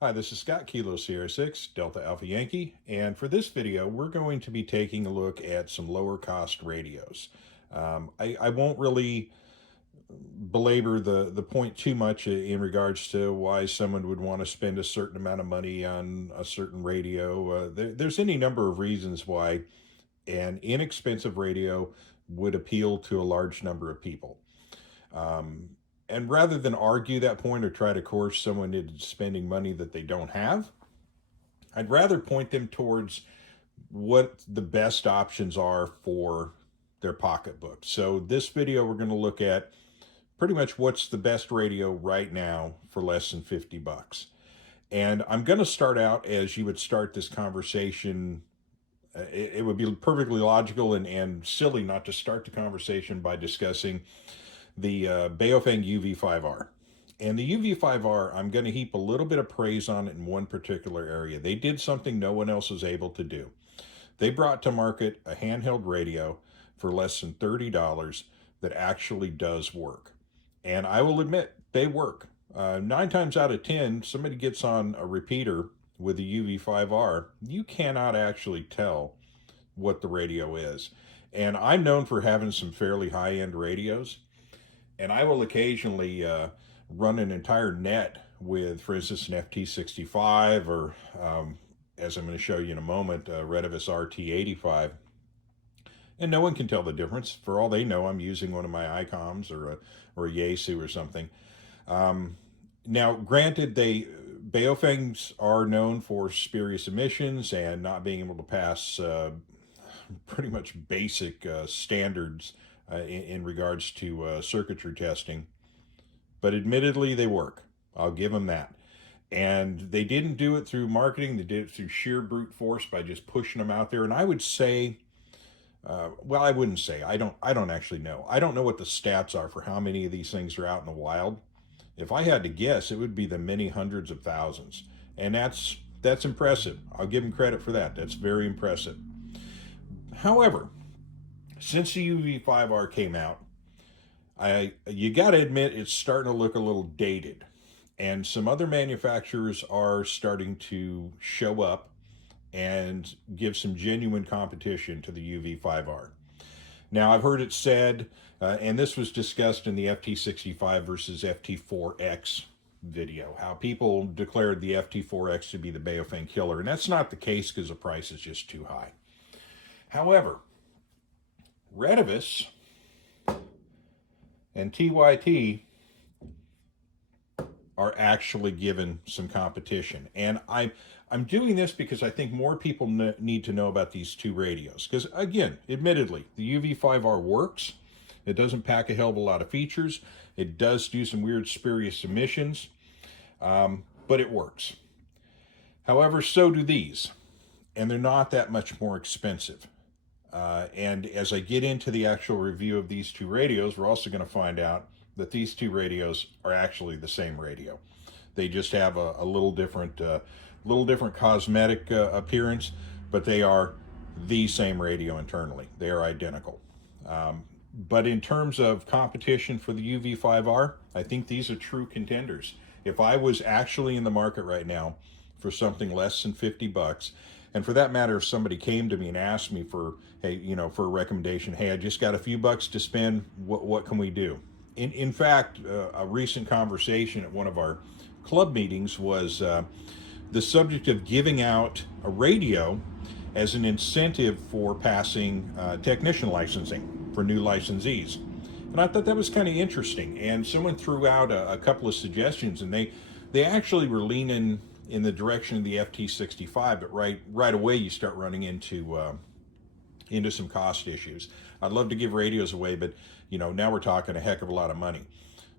Hi, this is Scott, Kilo Sierra 6, Delta Alpha Yankee, and for this video, we're going to be taking a look at some lower cost radios. I won't really belabor the point too much in regards to why someone would want to spend a certain amount of money on a certain radio. There's any number of reasons why an inexpensive radio would appeal to a large number of people. Um, and rather than argue that point or try to coerce someone into spending money that they don't have, I'd rather point them towards what the best options are for their pocketbook. So this video, we're going to look at pretty much what's the best radio right now for less than 50 bucks. And I'm going to start out as you would start this conversation. It would be perfectly logical and silly not to start the conversation by discussing the Baofeng UV-5R. And the UV-5R, I'm going to heap a little bit of praise on it in one particular area. They did something no one else was able to do. They brought to market a handheld radio for less than $30 that actually does work. And I will admit, they work. 9 times out of 10, somebody gets on a repeater with the UV-5R, you cannot actually tell what the radio is. And I'm known for having some fairly high-end radios, and I will occasionally run an entire net with, for instance, an FT65 or, as I'm going to show you in a moment, Retevis RT85. And no one can tell the difference. For all they know, I'm using one of my ICOMs or a Yaesu or something. Now, granted, Baofengs are known for spurious emissions and not being able to pass pretty much basic standards in regards to circuitry testing. But admittedly, they work. I'll give them that. And they didn't do it through marketing. They did it through sheer brute force by just pushing them out there. And I would say, well, I wouldn't say. I don't actually know. I don't know what the stats are for how many of these things are out in the wild. If I had to guess, it would be the many hundreds of thousands. And that's impressive. I'll give them credit for that. That's very impressive. However, since the UV-5R came out, you got to admit it's starting to look a little dated. And some other manufacturers are starting to show up and give some genuine competition to the UV-5R. Now, I've heard it said, and this was discussed in the FT65 versus FT4X video, how people declared the FT4X to be the Baofeng killer, and that's not the case because the price is just too high. However, Retevis and TYT are actually given some competition. And I'm doing this because I think more people need to know about these two radios. Because again, admittedly, the UV-5R works. It doesn't pack a hell of a lot of features. It does do some weird spurious emissions, but it works. However, so do these. And they're not that much more expensive. And as I get into the actual review of these two radios, we're also going to find out that these two radios are actually the same radio. They just have a little different cosmetic appearance, but they are the same radio internally. They are identical. But in terms of competition for the UV-5R, I think these are true contenders. If I was actually in the market right now for something less than 50 bucks, and for that matter, if somebody came to me and asked me for, hey, for a recommendation, hey, I just got a few bucks to spend, what can we do? In fact, a recent conversation at one of our club meetings was the subject of giving out a radio as an incentive for passing technician licensing for new licensees. And I thought that was kind of interesting. And someone threw out a couple of suggestions, and they actually were leaning in the direction of the FT65, but right away you start running into some cost issues. I'd love to give radios away, but now we're talking a heck of a lot of money.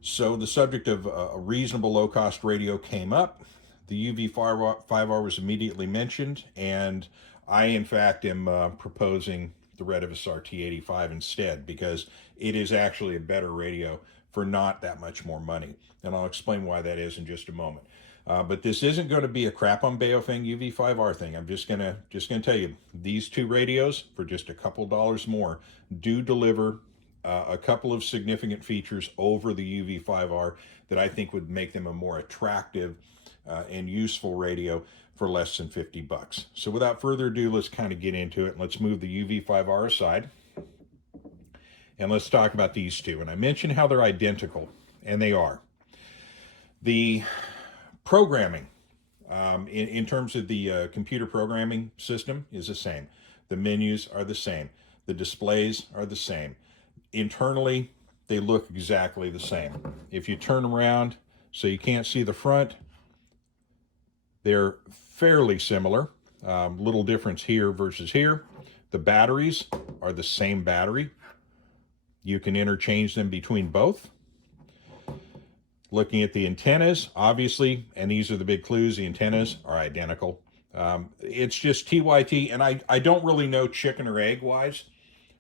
So the subject of a reasonable low-cost radio came up. The UV-5R was immediately mentioned, and I, in fact, am proposing the Retevis RT85 instead, because it is actually a better radio for not that much more money. And I'll explain why that is in just a moment. But this isn't going to be a crap on Baofeng UV-5R thing. I'm just gonna tell you, these two radios, for just a couple dollars more, do deliver a couple of significant features over the UV-5R that I think would make them a more attractive and useful radio for less than 50 bucks. So without further ado, let's kind of get into it. Let's move the UV-5R aside. And let's talk about these two. And I mentioned how they're identical, and they are. The programming, in terms of the computer programming system, is the same. The menus are the same. The displays are the same. Internally, they look exactly the same. If you turn around so you can't see the front, they're fairly similar. Little difference here versus here. The batteries are the same battery. You can interchange them between both. Looking at the antennas, obviously, and these are the big clues, the antennas are identical. It's just TYT, and I don't really know chicken or egg wise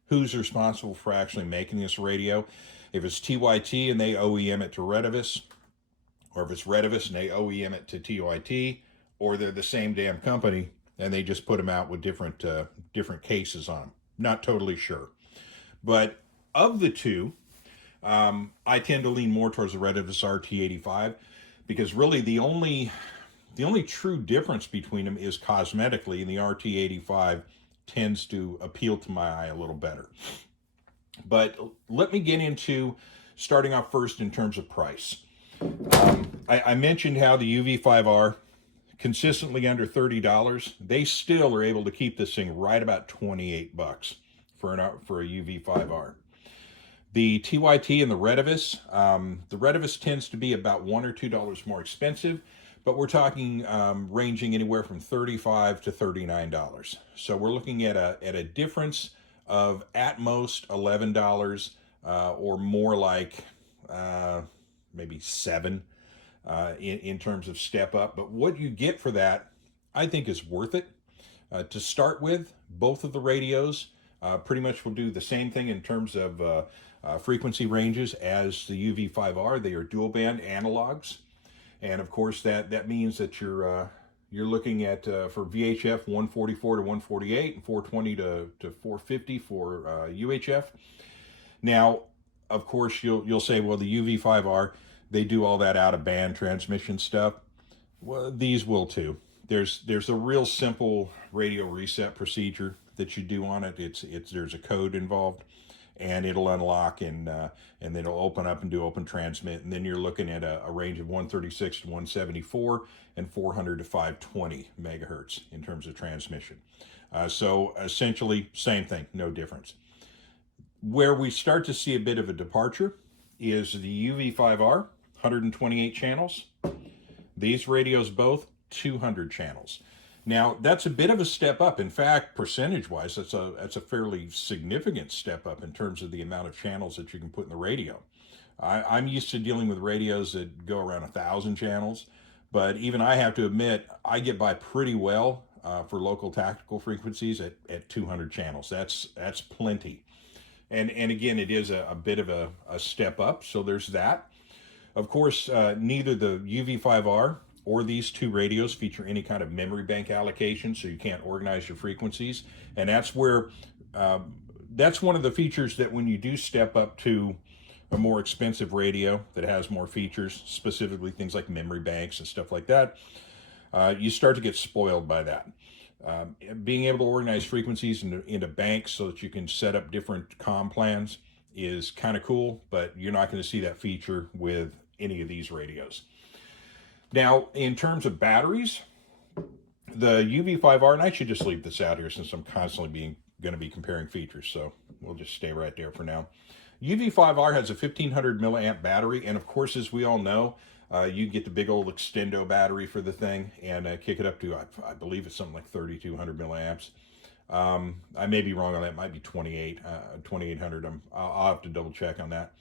who's responsible for actually making this radio. If it's TYT and they OEM it to Retevis, or if it's Retevis and they OEM it to TYT, or they're the same damn company and they just put them out with different cases on them. Not totally sure. But of the two, I tend to lean more towards the Retevis RT85 because really the only true difference between them is cosmetically, and the RT85 tends to appeal to my eye a little better. But let me get into starting off first in terms of price. I mentioned how the UV-5R consistently under $30. They still are able to keep this thing right about 28 bucks for a UV-5R. The TYT and the Retevis tends to be about $1 or $2 more expensive, but we're talking ranging anywhere from $35 to $39. So we're looking at a difference of at most $11 or more like maybe $7 in terms of step up. But what you get for that, I think, is worth it. To start with, both of the radios pretty much will do the same thing in terms of frequency ranges as the UV-5R. They are dual band analogs, and of course that means that you're looking at for VHF 144 to 148 and 420 to 450 for UHF. Now, of course, you'll say, well, the UV-5R, they do all that out of band transmission stuff. Well, these will too. There's a real simple radio reset procedure that you do on it. There's a code involved, and it'll unlock and then it'll open up and do open transmit, and then you're looking at a range of 136 to 174 and 400 to 520 megahertz in terms of transmission. So essentially same thing, no difference. Where we start to see a bit of a departure is the UV-5R, 128 channels. These radios both 200 channels. Now, that's a bit of a step up. In fact, percentage-wise, that's a fairly significant step up in terms of the amount of channels that you can put in the radio. I'm used to dealing with radios that go around 1,000 channels, but even I have to admit, I get by pretty well for local tactical frequencies at 200 channels. That's plenty. And again, it is a bit of a step up, so there's that. Of course, neither the UV-5R or these two radios feature any kind of memory bank allocation, so you can't organize your frequencies. And that's where, that's one of the features that when you do step up to a more expensive radio that has more features, specifically things like memory banks and stuff like that, you start to get spoiled by that. Being able to organize frequencies into banks so that you can set up different comm plans is kind of cool, but you're not going to see that feature with any of these radios. Now, in terms of batteries, the UV-5R, and I should just leave this out here since I'm constantly going to be comparing features, so we'll just stay right there for now. UV-5R has a 1500 milliamp battery, and of course, as we all know, you get the big old extendo battery for the thing and kick it up to, I believe it's something like 3200 milliamps. I may be wrong on that. It might be 2800. I'll have to double check on that.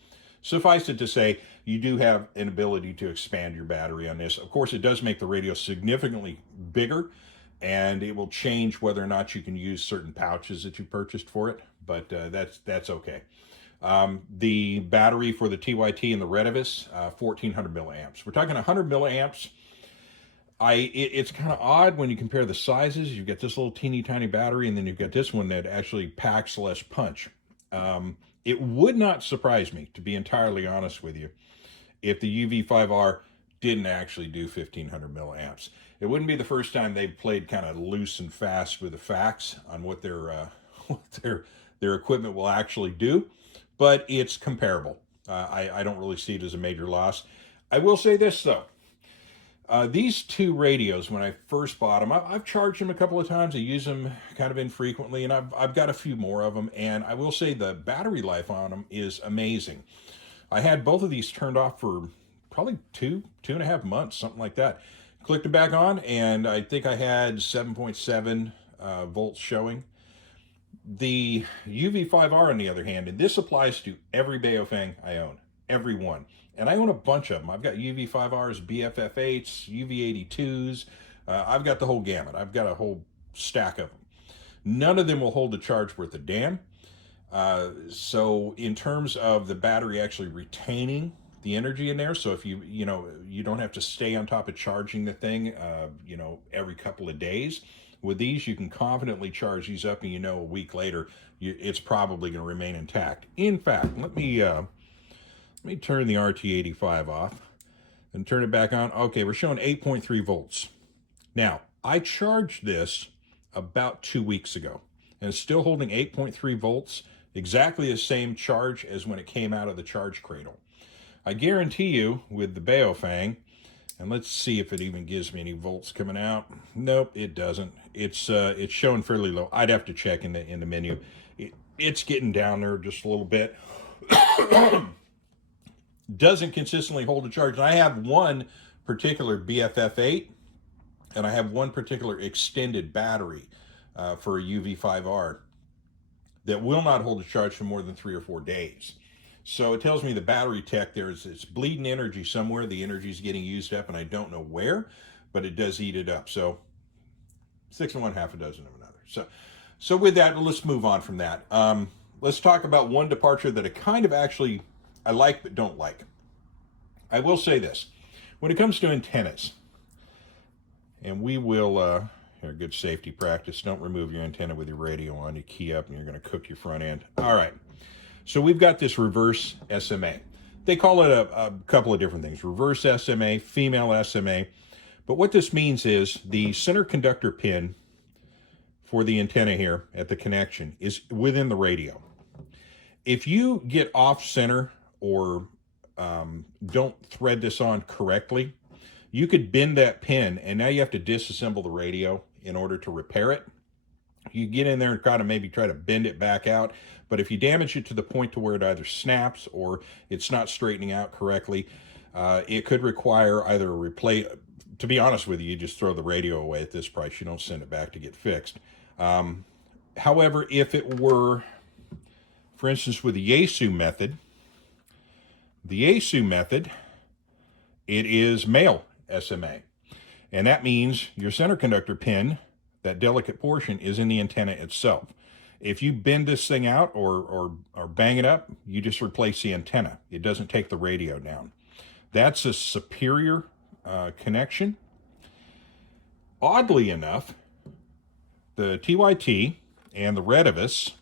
Suffice it to say, you do have an ability to expand your battery on this. Of course, it does make the radio significantly bigger, and it will change whether or not you can use certain pouches that you purchased for it, but that's okay. The battery for the TYT and the Retevis, 1400 milliamps. We're talking 100 milliamps. It's kind of odd when you compare the sizes. You've got this little teeny tiny battery, and then you've got this one that actually packs less punch. It would not surprise me, to be entirely honest with you, if the UV-5R didn't actually do 1500 milliamps. It wouldn't be the first time they've played kind of loose and fast with the facts on what what their equipment will actually do, but it's comparable. I don't really see it as a major loss. I will say this though. These two radios, when I first bought them, I've charged them a couple of times. I use them kind of infrequently, and I've got a few more of them. And I will say the battery life on them is amazing. I had both of these turned off for probably two and a half months, something like that. Clicked it back on, and I think I had 7.7 volts showing. The UV-5R, on the other hand, and this applies to every Baofeng I own, every one. And I own a bunch of them. I've got UV-5Rs, BFF8s, UV-82s. I've got the whole gamut. I've got a whole stack of them. None of them will hold a charge worth a damn. So in terms of the battery actually retaining the energy in there, so if you don't have to stay on top of charging the thing, every couple of days. With these, you can confidently charge these up, and a week later, it's probably going to remain intact. In fact, let me turn the RT85 off and turn it back on. Okay, we're showing 8.3 volts. Now, I charged this about 2 weeks ago, and it's still holding 8.3 volts, exactly the same charge as when it came out of the charge cradle. I guarantee you, with the Baofeng, and let's see if it even gives me any volts coming out. Nope, it doesn't. It's showing fairly low. I'd have to check in the menu. It's getting down there just a little bit. Doesn't consistently hold a charge. And I have one particular BFF8, and I have one particular extended battery for a UV-5R that will not hold a charge for more than 3 or 4 days. So it tells me the battery tech there is it's bleeding energy somewhere. The energy is getting used up, and I don't know where, but it does eat it up. So 6 of one, half a dozen of another. So with that, let's move on from that. Let's talk about one departure that I like but don't like. I will say this. When it comes to antennas, and we will, here, good safety practice, don't remove your antenna with your radio on. You key up and you're going to cook your front end. All right. So we've got this reverse SMA. They call it a couple of different things. Reverse SMA, female SMA. But what this means is the center conductor pin for the antenna here at the connection is within the radio. If you get off center or don't thread this on correctly, you could bend that pin, and now you have to disassemble the radio in order to repair it. You get in there and maybe try to bend it back out, but if you damage it to the point to where it either snaps or it's not straightening out correctly, it could require either a replace. To be honest with you, you just throw the radio away at this price. You don't send it back to get fixed. However, if it were, for instance, with the Yaesu method, it is male SMA. And that means your center conductor pin, that delicate portion, is in the antenna itself. If you bend this thing out or bang it up, you just replace the antenna. It doesn't take the radio down. That's a superior connection. Oddly enough, the TYT and the Retevis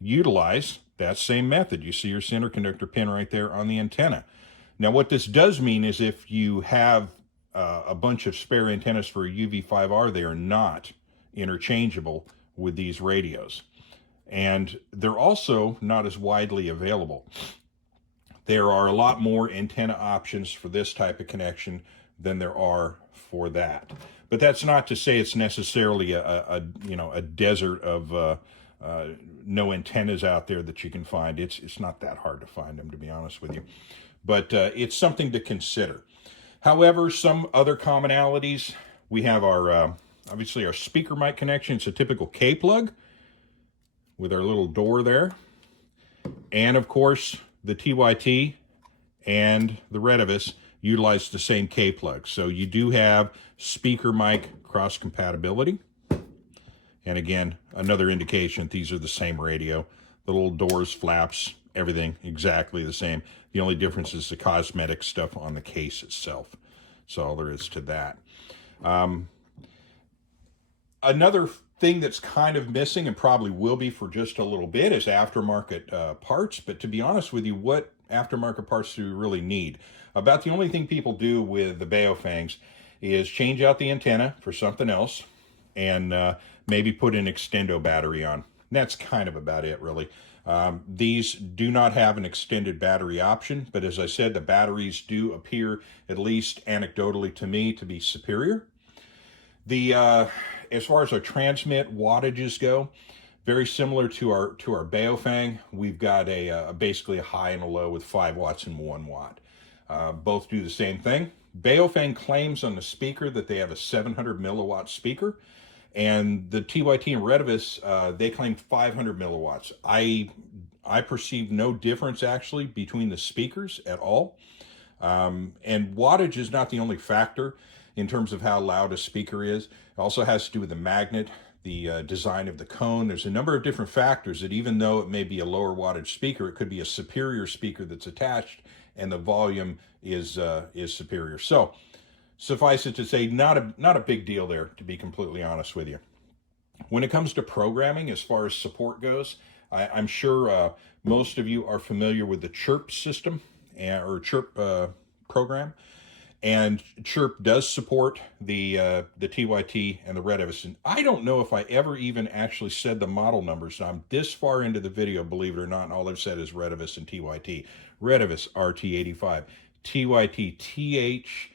utilize that same method. You see your center conductor pin right there on the antenna. Now, what this does mean is if you have a bunch of spare antennas for a UV-5R, they are not interchangeable with these radios. And they're also not as widely available. There are a lot more antenna options for this type of connection than there are for that. But that's not to say it's necessarily a desert of no antennas out there that you can find. It's not that hard to find them, to be honest with you. But it's something to consider. However, some other commonalities, we have our, obviously our speaker mic connection. It's a typical K-plug with our little door there. And of course, the TYT and the Retevis utilize the same K-plug. So you do have speaker mic cross compatibility. And again, another indication these are the same radio. The little doors, flaps, everything exactly the same. The only difference is the cosmetic stuff on the case itself. That's all there is to that. Another thing that's kind of missing, and probably will be for just a little bit, is aftermarket parts. But to be honest with you, what aftermarket parts do you really need? About the only thing people do with the Baofengs is change out the antenna for something else and maybe put an extendo battery on. That's kind of about it, really. These do not have an extended battery option, but as I said, the batteries do appear, at least anecdotally to me, to be superior. As far as our transmit wattages go, very similar to our Baofeng. We've got basically a high and a low with 5 watts and 1 watt. Both do the same thing. Baofeng claims on the speaker that they have a 700 milliwatt speaker, and the TYT and Retevis, they claim 500 milliwatts. I perceive no difference actually between the speakers at all. And wattage is not the only factor in terms of how loud a speaker is. It also has to do with the magnet, the design of the cone. There's a number of different factors that, even though it may be a lower wattage speaker, it could be a superior speaker that's attached and the volume is superior. So suffice it to say, not a big deal there, to be completely honest with you. When it comes to programming, as far as support goes, I'm sure most of you are familiar with the Chirp system or Chirp program. And Chirp does support the TYT and the Retevis. And I don't know if I ever even actually said the model numbers. I'm this far into the video, believe it or not, and all I've said is Retevis and TYT. Retevis RT85, TYT TH,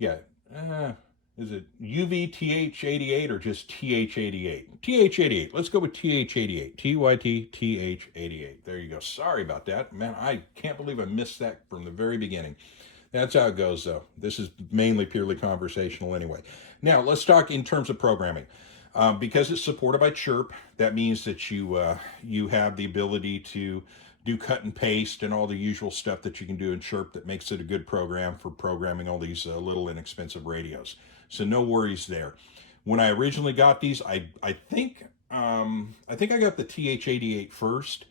is it UV-TH-88 or just TH-88? TH-88. Let's go with TH-88. TYT TH-88. There you go. Sorry about that. Man, I can't believe I missed that from the very beginning. That's how it goes, though. This is mainly purely conversational anyway. Now, let's talk in terms of programming. Because it's supported by Chirp, that means that you have the ability to do cut and paste and all the usual stuff that you can do in Chirp that makes it a good program for programming all these little inexpensive radios. So no worries there. When I originally got these, I think I got the TH-88 first.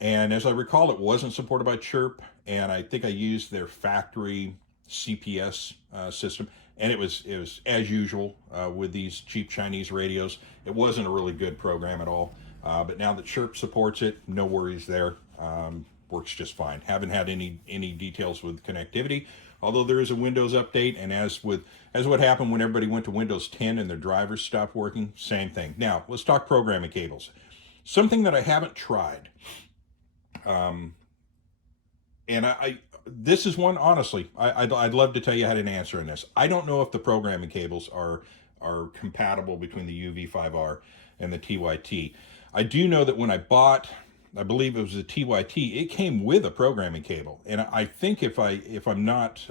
And as I recall, it wasn't supported by Chirp, and I think I used their factory CPS system, and it was as usual with these cheap Chinese radios. It wasn't a really good program at all, but now that Chirp supports it, no worries there. Works just fine. Haven't had any details with connectivity, although there is a Windows update, and as what happened when everybody went to Windows 10 and their drivers stopped working, same thing. Now let's talk programming cables. Something that I haven't tried. And this is one, honestly, I'd love to tell you how to answer in this. I don't know if the programming cables are compatible between the UV-5R and the TYT. I do know that when I bought, I believe it was a TYT, it came with a programming cable. And I think if I'm not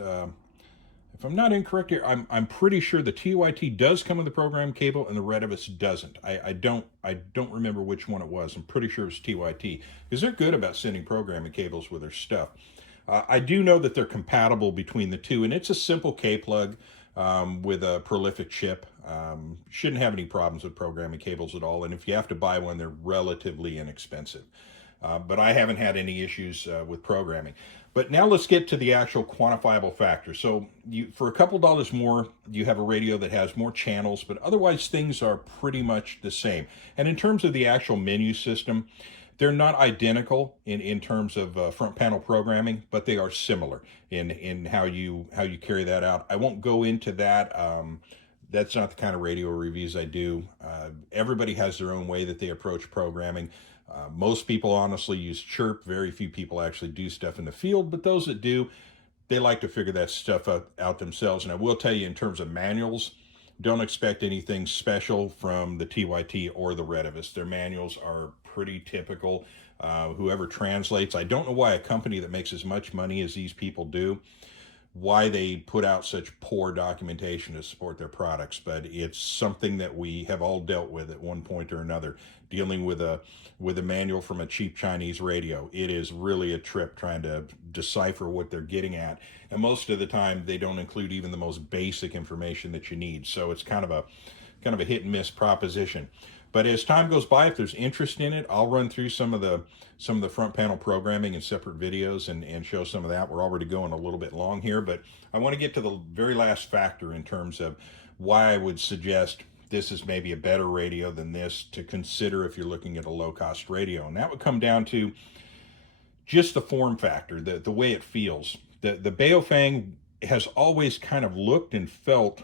incorrect here, I'm pretty sure the TYT does come with a program cable and the Retevis doesn't. I don't remember which one it was. I'm pretty sure it's TYT, because they're good about sending programming cables with their stuff. I do know that they're compatible between the two, and it's a simple K-plug with a prolific chip. Shouldn't have any problems with programming cables at all, and if you have to buy one, they're relatively inexpensive. But I haven't had any issues with programming. But now let's get to the actual quantifiable factor. So for a couple dollars more, you have a radio that has more channels, but otherwise things are pretty much the same. And in terms of the actual menu system, they're not identical in terms of front panel programming, but they are similar in how you carry that out. I won't go into that. That's not the kind of radio reviews I do. Everybody has their own way that they approach programming. Most people honestly use Chirp. Very few people actually do stuff in the field, but those that do, they like to figure that stuff out themselves. And I will tell you, in terms of manuals, don't expect anything special from the TYT or the Retevis. Their manuals are pretty typical. Whoever translates, I don't know why a company that makes as much money as these people do, why they put out such poor documentation to support their products, but it's something that we have all dealt with at one point or another, dealing with a manual from a cheap Chinese radio. It is really a trip trying to decipher what they're getting at, and most of the time they don't include even the most basic information that you need. So it's kind of a hit and miss proposition. But as time goes by, if there's interest in it, I'll run through some of the front panel programming in separate videos and show some of that. We're already going a little bit long here, but I want to get to the very last factor in terms of why I would suggest this is maybe a better radio than this to consider if you're looking at a low-cost radio. And that would come down to just the form factor, the way it feels. The Baofeng has always kind of looked and felt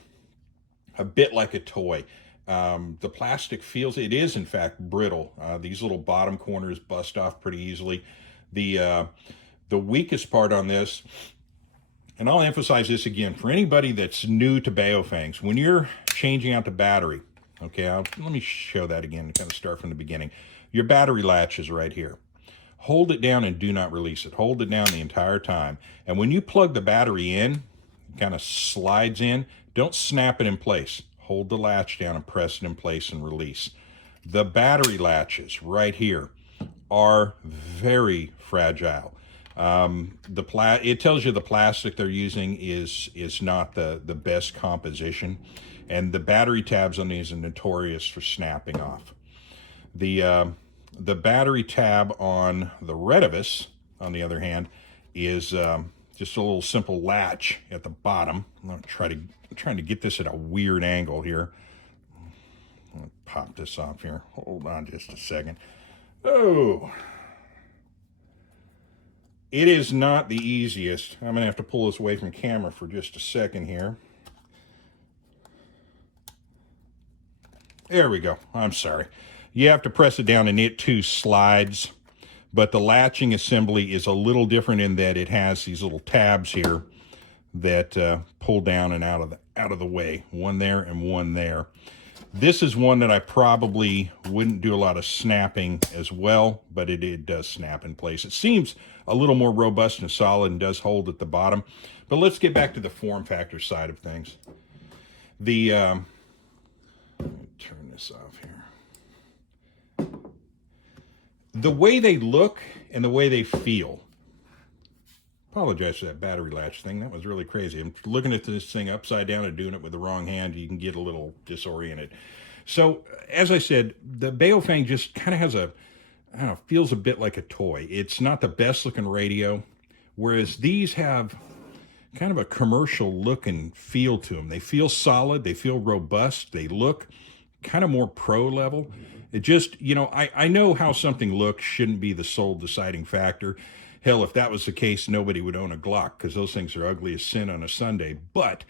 a bit like a toy. The plastic feels, it is in fact brittle. These little bottom corners bust off pretty easily. The weakest part on this, and I'll emphasize this again, for anybody that's new to Baofengs, when you're changing out the battery, okay, let me show that again, kind of start from the beginning. Your battery latch is right here. Hold it down and do not release it. Hold it down the entire time. And when you plug the battery in, it kind of slides in, don't snap it in place. Hold the latch down and press it in place and release. The battery latches right here are very fragile. It tells you the plastic they're using is not the best composition, and the battery tabs on these are notorious for snapping off. The battery tab on the Retevis, on the other hand, is just a little simple latch at the bottom. I'm trying to get this at a weird angle here. I'm gonna pop this off here. Hold on just a second. Oh, it is not the easiest. I'm gonna have to pull this away from camera for just a second here. There we go. I'm sorry. You have to press it down and it too slides, but the latching assembly is a little different in that it has these little tabs here that pull down and out of the way. One there and one there. This is one that I probably wouldn't do a lot of snapping as well, but it does snap in place. It seems a little more robust and solid and does hold at the bottom. But let's get back to the form factor side of things. Let me turn this off here. The way they look and the way they feel. Apologize for that battery latch thing. That was really crazy. I'm looking at this thing upside down and doing it with the wrong hand. You can get a little disoriented. So, as I said, the Baofeng just kind of has I don't know, feels a bit like a toy. It's not the best looking radio, whereas these have kind of a commercial look and feel to them. They feel solid. They feel robust. They look kind of more pro level. It just, I know how something looks shouldn't be the sole deciding factor. Hell, if that was the case, nobody would own a Glock because those things are ugly as sin on a Sunday. But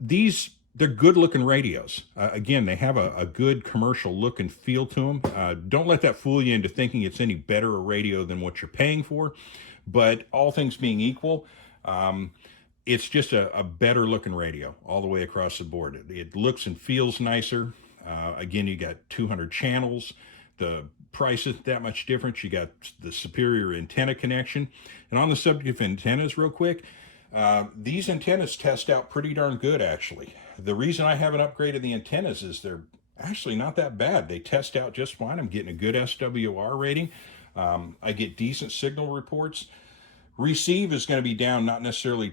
they're good-looking radios. Again, they have a good commercial look and feel to them. Don't let that fool you into thinking it's any better a radio than what you're paying for. But all things being equal, it's just a better-looking radio all the way across the board. It looks and feels nicer. Again, you got 200 channels. The price isn't that much different. You got the superior antenna connection. And on the subject of antennas real quick, these antennas test out pretty darn good, actually. The reason I haven't upgraded the antennas is they're actually not that bad. They test out just fine. I'm getting a good SWR rating. I get decent signal reports. Receive is going to be down, not necessarily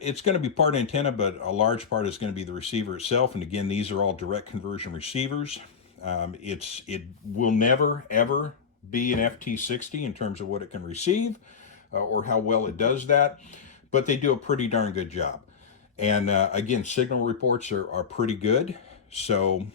it's going to be part antenna, but a large part is going to be the receiver itself. And again, these are all direct conversion receivers. It will never, ever be an FT60 in terms of what it can receive or how well it does that, but they do a pretty darn good job. And again, signal reports are pretty good. So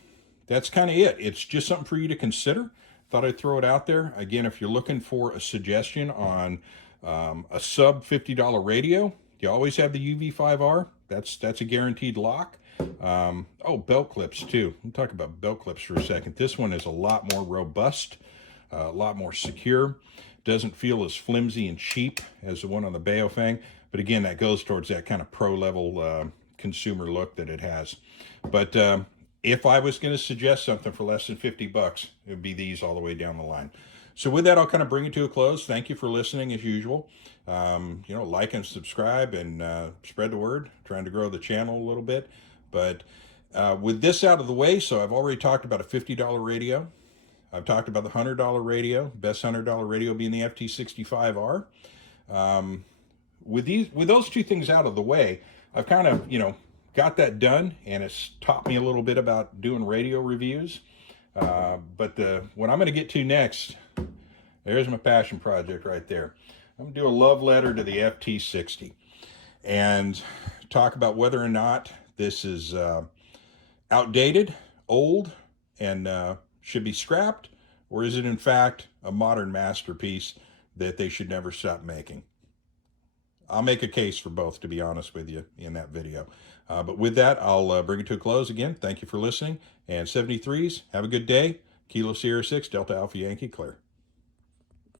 that's kind of it. It's just something for you to consider. Thought I'd throw it out there. Again, if you're looking for a suggestion on a sub $50 radio, you always have the UV-5R. That's a guaranteed lock. Belt clips too. We'll talk about belt clips for a second. This one is a lot more robust, a lot more secure. Doesn't feel as flimsy and cheap as the one on the Baofeng. But again, that goes towards that kind of pro level consumer look that it has. But if I was going to suggest something for less than $50, it would be these all the way down the line. So with that, I'll kind of bring it to a close. Thank you for listening as usual. Like and subscribe and spread the word. Trying to grow the channel a little bit. But with this out of the way, so I've already talked about a $50 radio. I've talked about the $100 radio, best $100 radio being the FT65R. With those two things out of the way, I've kind of, got that done, and it's taught me a little bit about doing radio reviews. But what I'm going to get to next, there's my passion project right there. I'm going to do a love letter to the FT60 and talk about whether or not this is outdated, old, and should be scrapped, or is it in fact a modern masterpiece that they should never stop making. I'll make a case for both, to be honest with you, in that video. But with that, I'll bring it to a close again. Thank you for listening. And 73s, have a good day. Kilo Sierra 6, Delta Alpha Yankee, clear.